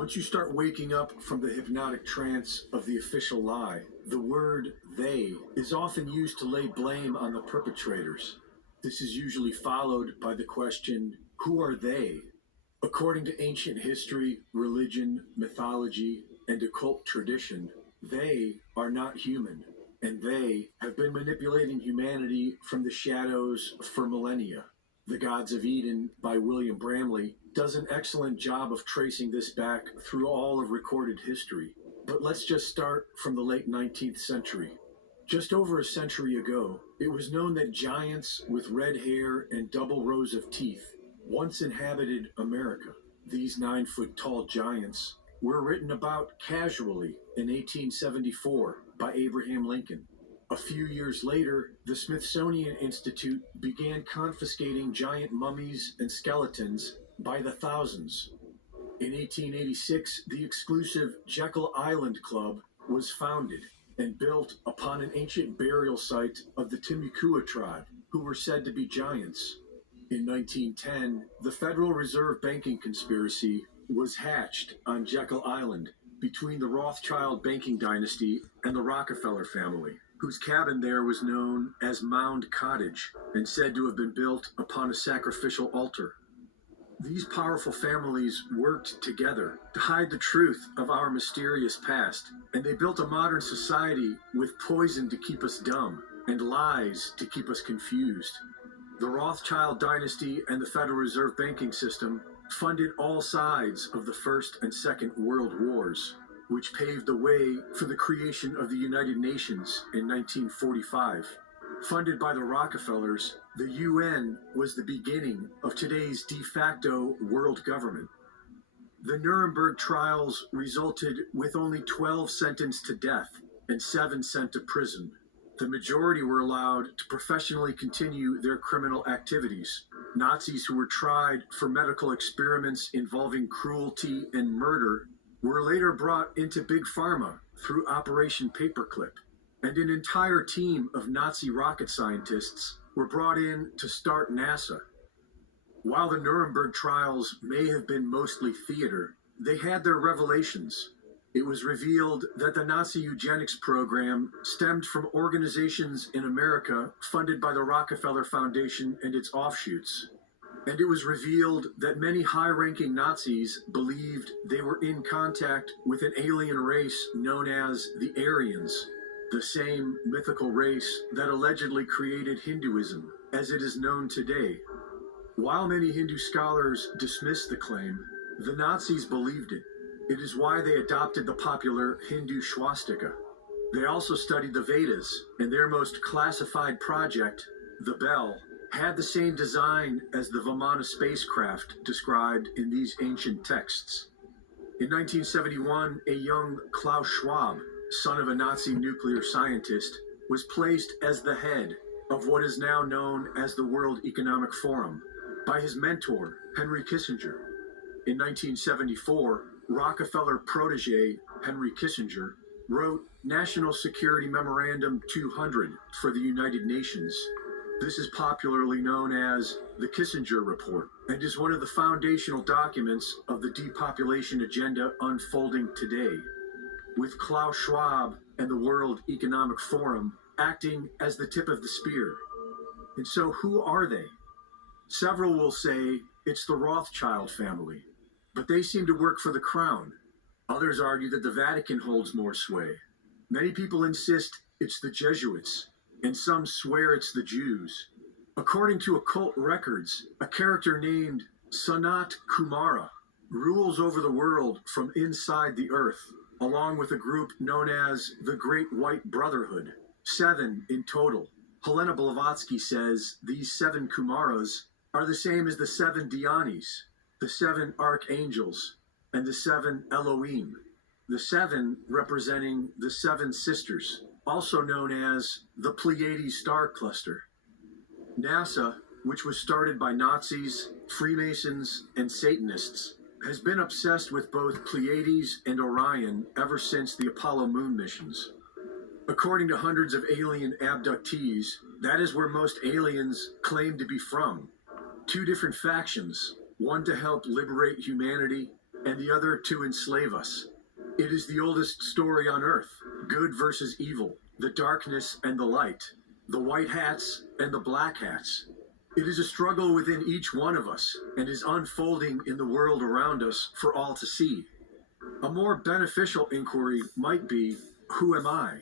Once you start waking up from the hypnotic trance of the official lie, the word they is often used to lay blame on the perpetrators. This is usually followed by the question, who are they? According to ancient history, religion, mythology, and occult tradition, they are not human, and they have been manipulating humanity from the shadows for millennia. The Gods of Eden by William Bramley does an excellent job of tracing this back through all of recorded history. But let's just start from the late 19th century. Just over a century ago, it was known that giants with red hair and double rows of teeth once inhabited America. These 9-foot-tall giants were written about casually in 1874 by Abraham Lincoln. A few years later, the Smithsonian Institute began confiscating giant mummies and skeletons by the thousands. In 1886, the exclusive Jekyll Island Club was founded and built upon an ancient burial site of the Timucua tribe, who were said to be giants. In 1910, the Federal Reserve banking conspiracy was hatched on Jekyll Island between the Rothschild banking dynasty and the Rockefeller family, whose cabin there was known as Mound Cottage and said to have been built upon a sacrificial altar. These powerful families worked together to hide the truth of our mysterious past, and they built a modern society with poison to keep us dumb and lies to keep us confused. The Rothschild dynasty and the Federal Reserve banking system funded all sides of the First and Second World Wars, which paved the way for the creation of the United Nations in 1945. Funded by the Rockefellers, the UN was the beginning of today's de facto world government. The Nuremberg trials resulted with only 12 sentenced to death and 7 sent to prison. The majority were allowed to professionally continue their criminal activities. Nazis who were tried for medical experiments involving cruelty and murder were later brought into Big Pharma through Operation Paperclip, and an entire team of Nazi rocket scientists were brought in to start NASA. While the Nuremberg trials may have been mostly theater, they had their revelations. It was revealed that the Nazi eugenics program stemmed from organizations in America funded by the Rockefeller Foundation and its offshoots. And it was revealed that many high-ranking Nazis believed they were in contact with an alien race known as the Aryans, the same mythical race that allegedly created Hinduism as it is known today. While many Hindu scholars dismiss the claim, the Nazis believed it. It is why they adopted the popular Hindu swastika. They also studied the Vedas, and their most classified project, the Bell, had the same design as the Vimana spacecraft described in these ancient texts. In 1971, a young Klaus Schwab, son of a Nazi nuclear scientist, was placed as the head of what is now known as the World Economic Forum by his mentor, Henry Kissinger. In 1974, Rockefeller protege Henry Kissinger wrote National Security Memorandum 200 for the United Nations. This is popularly known as the Kissinger Report and is one of the foundational documents of the depopulation agenda unfolding today, with Klaus Schwab and the World Economic Forum acting as the tip of the spear. And so who are they? Several will say it's the Rothschild family, but they seem to work for the crown. Others argue that the Vatican holds more sway. Many people insist it's the Jesuits, and some swear it's the Jews. According to occult records, a character named Sanat Kumara rules over the world from inside the earth, along with a group known as the Great White Brotherhood, 7 in total. Helena Blavatsky says these 7 Kumaras are the same as the 7 Dhyanis, the 7 archangels, and the 7 Elohim, the 7 representing the 7 sisters, also known as the Pleiades star cluster. NASA, which was started by Nazis, Freemasons, and Satanists, has been obsessed with both Pleiades and Orion ever since the Apollo moon missions. According to hundreds of alien abductees, that is where most aliens claim to be from. 2 different factions, one to help liberate humanity and the other to enslave us. It is the oldest story on earth, good versus evil, the darkness and the light, the white hats and the black hats. It is a struggle within each one of us and is unfolding in the world around us for all to see. A more beneficial inquiry might be, who am I?